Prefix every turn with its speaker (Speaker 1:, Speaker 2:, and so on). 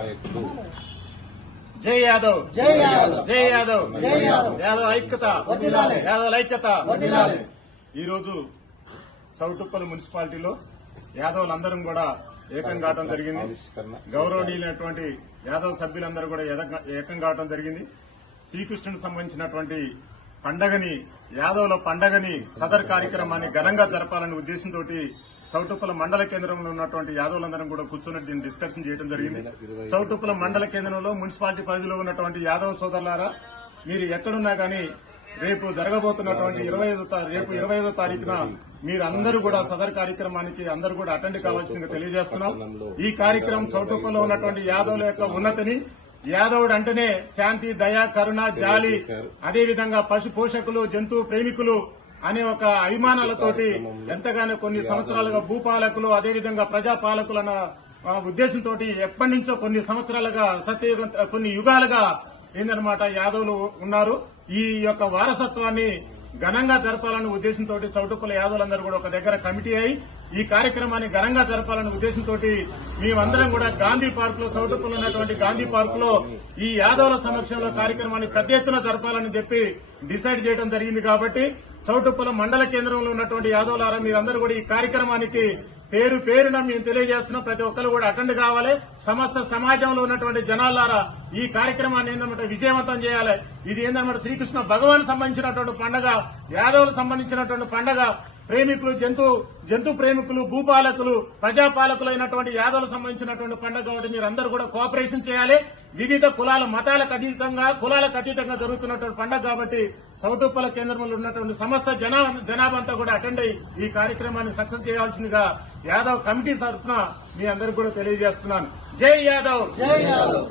Speaker 1: నాయకుడు.
Speaker 2: జై యాదవ్.
Speaker 3: జై యాదవ్.
Speaker 2: జై యాదవ్.
Speaker 3: జై యాదవ్.
Speaker 2: యాదవ్ ఐక్యత.
Speaker 3: వర్ధిల్లాలి.
Speaker 2: యాదవ్ ఐక్యత.
Speaker 3: వర్ధిల్లాలి.
Speaker 2: ఈరోజు చౌటుప్పల్ మున్సిపాలిటీలో యాదవులందరం కూడా ఏకం కావడం జరిగింది. గౌరవనీయులైనటువంటి యాదవ్ సభ్యులందరూ కూడా ఏకం కావడం జరిగింది. శ్రీకృష్ణునికి సంబంధించినటువంటి పండగని యాదవుల పండగని సదర్ కార్యక్రమాన్ని ఘనంగా జరపాలనే ఉద్దేశంతో చౌటుప్పల మండల కేంద్రంలో ఉన్నటువంటి యాదవులందరం కూడా కూర్చొని దీన్ని డిస్కషన్ చేయడం జరిగింది. చౌటుప్పల మండల కేంద్రంలో మున్సిపాలిటీ పరిధిలో ఉన్నటువంటి యాదవ సోదరులారా మీరు ఎక్కడున్నా కానీ రేపు జరగబోతున్నటువంటి ఇరవై రేపు ఇరవై ఐదో తారీఖున మీరు అందరూ కూడా సదర్ కార్యక్రమానికి అందరూ కూడా అటెండ్ కావాల్సిందిగా తెలియజేస్తున్నాం. ఈ కార్యక్రమం చౌటుప్పలో ఉన్నటువంటి యాదవుల యొక్క ఉన్నతిని యాదవుడు అంటేనే శాంతి దయ కరుణ జాలి అదే విధంగా పశు పోషకులు జంతు ప్రేమికులు అనే ఒక అభిమానాలతోటి ఎంతగానో కొన్ని సంవత్సరాలుగా భూపాలకులు అదేవిధంగా ప్రజాపాలకులు అన్న ఉద్దేశంతో ఎప్పటి నుంచో కొన్ని సంవత్సరాలుగా సత్యయుగం కొన్ని యుగాలుగా ఏందనమాట యాదవులు ఉన్నారు. ఈ యొక్క వారసత్వాన్ని ఘనంగా జరపాలనే ఉద్దేశంతో చౌటుప్పల యాదవులందరూ కూడా ఒక దగ్గర కమిటీ అయి ఈ కార్యక్రమాన్ని ఘనంగా జరపాలనే ఉద్దేశంతో మేమందరం కూడా గాంధీ పార్క్లో చౌటుప్పలు ఉన్నటువంటి గాంధీ పార్క్లో ఈ యాదవుల సమక్షంలో కార్యక్రమాన్ని పెద్ద ఎత్తున జరపాలని చెప్పి డిసైడ్ చేయడం జరిగింది కాబట్టి చౌటుప్పల మండల కేంద్రంలో ఉన్నటువంటి యాదవులారా మీరందరూ కూడా ఈ కార్యక్రమానికి పేరు పేరున మేము తెలియజేస్తున్నాం. ప్రతి ఒక్కరు కూడా అటెండ్ కావాలి. సమస్త సమాజంలో ఉన్నటువంటి జనాలారా ఈ కార్యక్రమాన్ని ఏంటన్నమాట విజయవంతం చేయాలి. ఇది ఏంటన్నమాట శ్రీకృష్ణ భగవాన్ సంబంధించినటువంటి పండగ యాదవులకు సంబంధించినటువంటి పండగ. ప్రేమికులు జంతు జంతు ప్రేమికులు భూపాలకులు ప్రజాపాలకులైనటువంటి యాదవులకు సంబంధించినటువంటి పండుగ కాబట్టి మీరు అందరూ కూడా కోఆపరేషన్ చేయాలి. వివిధ కులాల మతాలకు అతీతంగా కులాలకు అతీతంగా జరుగుతున్నటువంటి పండుగ కాబట్టి చౌటుప్పల కేంద్రంలో ఉన్నటువంటి సమస్త జనా జనాభా కూడా అటెండ్ అయ్యి ఈ కార్యక్రమాన్ని సక్సెస్ చేయాల్సిందిగా యాదవ్ కమిటీ తరఫున మీ అందరికి కూడా తెలియజేస్తున్నాను. జై యాదవ్!
Speaker 3: జై యాదవ్!